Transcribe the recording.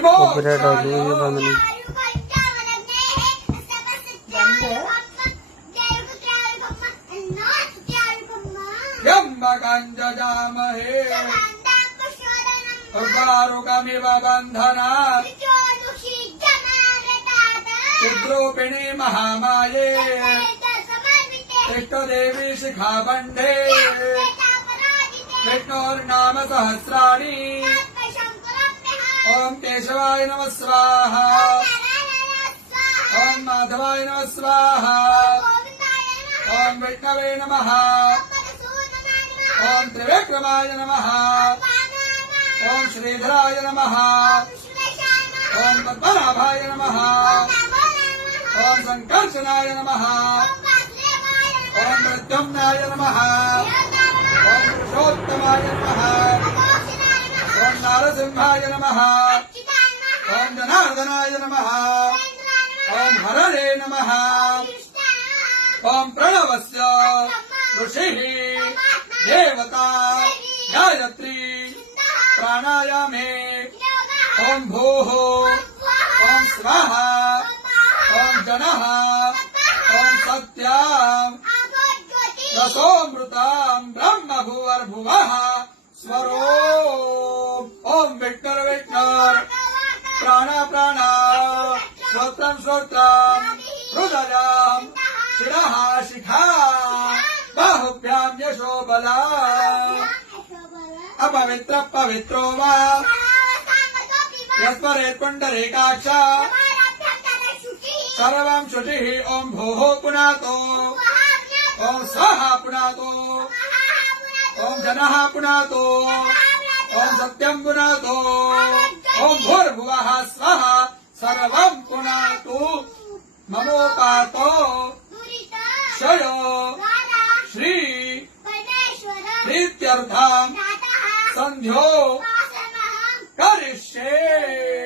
copyright audio ये बंद नहीं। यम्बकञ्जजामहे अर्वारुकमिव बन्धनात् चिद्रूपिणी महामाये कृष्णदेवी शिखाबन्धे विष्णोर्नाम सहस्राणि ओम केशवाय नमः स्वाहा ओम माधवाय नमः स्वाहा ओम विष्णवे नमः ओम त्रिविक्रमाय नमः ओम श्रीधराय नमः ओम पद्मनाभाय नमः ओम संकर्षणाय नमः ओम प्रद्युम्नाय नमः ओम पुरुषोत्तमाय नमः ओम नारसिंहाय नमः ओम जनार्दनाय नमः ओम हरणे नमः ओम प्रणवस्य ऋषिः देवता गायत्री प्राणायामे ओम भूः ओम स्वाहा ओम जनः ओम सत्याम् रसोऽमृताम् ब्रह्म भुवर्भुवः स्वरो ओम विष्णुर विष्णुर प्राण प्राण श्रोत्रम श्रोत्रम हृदयम् शिरः शिखा बाहुभ्याम् यशो बला अपवित्र पवित्रो वा यस्मरेत् पुण्डरीकाक्ष सर्वं शुचिः ओम भूः पुनातो ओम स्वाहा पुनातो ओम जनः पुनातो ओम सत्यं पुनातो ओम भूर्भुवः स्वः सर्वं पुनातु ममोपातो क्षयो श्री प्रीत्यर्थं संध्यो करिष्ये।